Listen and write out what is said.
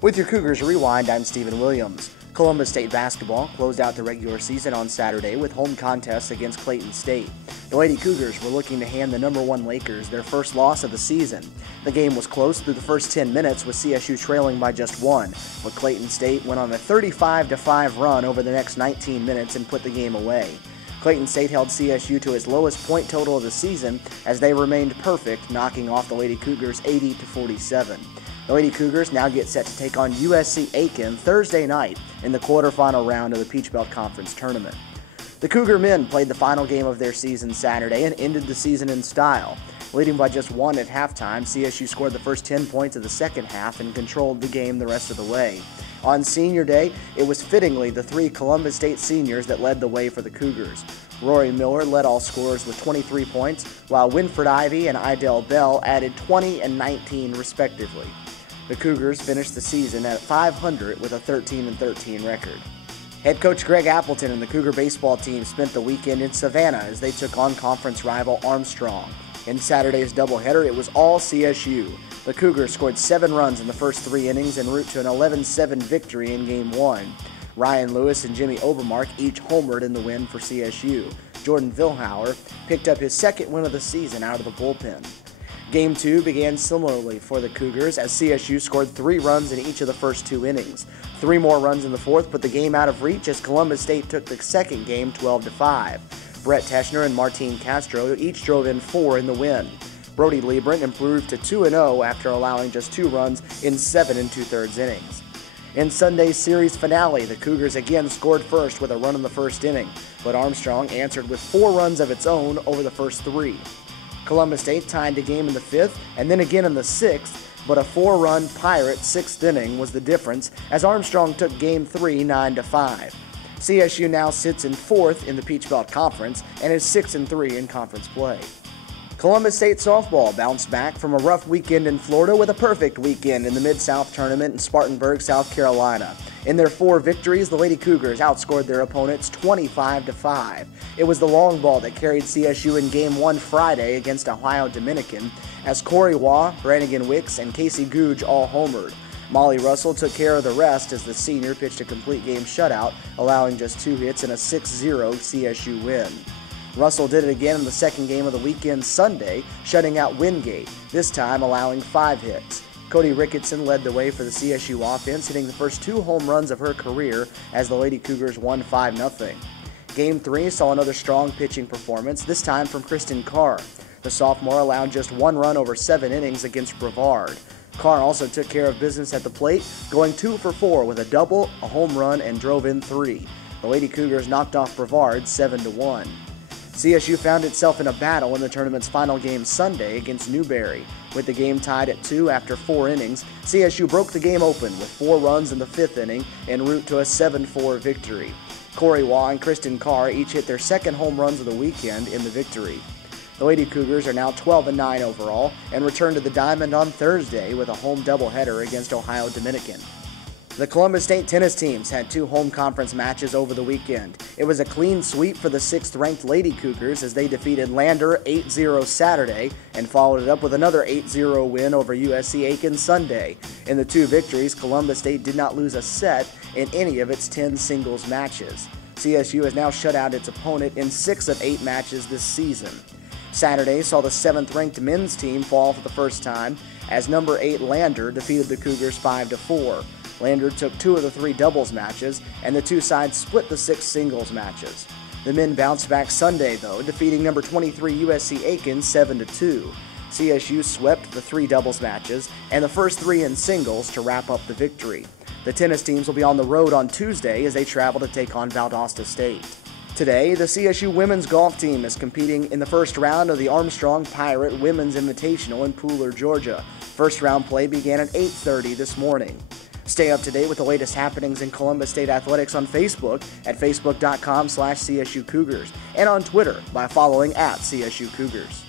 With your Cougars Rewind, I'm Stephen Williams. Columbus State basketball closed out the regular season on Saturday with home contests against Clayton State. The Lady Cougars were looking to hand the #1 Lakers their first loss of the season. The game was close through the first 10 minutes with CSU trailing by just one, but Clayton State went on a 35-5 run over the next 19 minutes and put the game away. Clayton State held CSU to its lowest point total of the season as they remained perfect, knocking off the Lady Cougars 80-47. The Lady Cougars now get set to take on USC Aiken Thursday night in the quarterfinal round of the Peach Belt Conference Tournament. The Cougar men played the final game of their season Saturday and ended the season in style. Leading by just one at halftime, CSU scored the first 10 points of the second half and controlled the game the rest of the way. On Senior Day, it was fittingly the three Columbus State seniors that led the way for the Cougars. Rory Miller led all scorers with 23 points, while Winfred Ivey and Idell Bell added 20 and 19 respectively. The Cougars finished the season at 500 with a 13-13 record. Head coach Greg Appleton and the Cougar baseball team spent the weekend in Savannah as they took on conference rival Armstrong. In Saturday's doubleheader, it was all CSU. The Cougars scored 7 runs in the first 3 innings en route to an 11-7 victory in Game 1. Ryan Lewis and Jimmy Obermark each homered in the win for CSU. Jordan Vilhauer picked up his second win of the season out of the bullpen. Game 2 began similarly for the Cougars as CSU scored 3 runs in each of the first 2 innings. 3 more runs in the fourth put the game out of reach as Columbus State took the second game 12-5. Brett Teschner and Martine Castro each drove in 4 in the win. Brody Liebrant improved to 2-0 after allowing just 2 runs in 7 2/3 innings. In Sunday's series finale, the Cougars again scored first with a run in the first inning, but Armstrong answered with 4 runs of its own over the first 3. Columbus State tied the game in the 5th and then again in the 6th, but a 4-run Pirate 6th inning was the difference as Armstrong took Game 3 9-5. CSU now sits in 4th in the Peach Belt Conference and is 6-3 in conference play. Columbus State softball bounced back from a rough weekend in Florida with a perfect weekend in the Mid-South Tournament in Spartanburg, South Carolina. In their 4 victories, the Lady Cougars outscored their opponents 25-5. It was the long ball that carried CSU in Game 1 Friday against Ohio Dominican, as Corey Waugh, Brannigan Wicks, and Casey Googe all homered. Molly Russell took care of the rest as the senior pitched a complete game shutout, allowing just 2 hits and a 6-0 CSU win. Russell did it again in the second game of the weekend Sunday, shutting out Wingate, this time allowing 5 hits. Cody Ricketson led the way for the CSU offense, hitting the first 2 home runs of her career as the Lady Cougars won 5-0. Game 3 saw another strong pitching performance, this time from Kristen Carr. The sophomore allowed just 1 run over 7 innings against Brevard. Carr also took care of business at the plate, going 2 for 4 with a double, a home run, and drove in 3. The Lady Cougars knocked off Brevard 7-1. CSU found itself in a battle in the tournament's final game Sunday against Newberry. With the game tied at 2 after 4 innings, CSU broke the game open with 4 runs in the 5th inning en route to a 7-4 victory. Corey Waugh and Kristen Carr each hit their second home runs of the weekend in the victory. The Lady Cougars are now 12-9 overall and return to the Diamond on Thursday with a home doubleheader against Ohio Dominican. The Columbus State tennis teams had 2 home conference matches over the weekend. It was a clean sweep for the 6th-ranked Lady Cougars as they defeated Lander 8-0 Saturday and followed it up with another 8-0 win over USC Aiken Sunday. In the 2 victories, Columbus State did not lose a set in any of its 10 singles matches. CSU has now shut out its opponent in 6 of 8 matches this season. Saturday saw the 7th-ranked men's team fall for the first time as number 8 Lander defeated the Cougars 5-4. Lander took 2 of the 3 doubles matches, and the 2 sides split the 6 singles matches. The men bounced back Sunday, though, defeating number 23 USC Aiken 7-2. CSU swept the 3 doubles matches and the first 3 in singles to wrap up the victory. The tennis teams will be on the road on Tuesday as they travel to take on Valdosta State. Today, the CSU women's golf team is competing in the first round of the Armstrong Pirate Women's Invitational in Pooler, Georgia. First round play began at 8:30 this morning. Stay up to date with the latest happenings in Columbus State athletics on Facebook at facebook.com/CSU Cougars and on Twitter by following @CSU Cougars.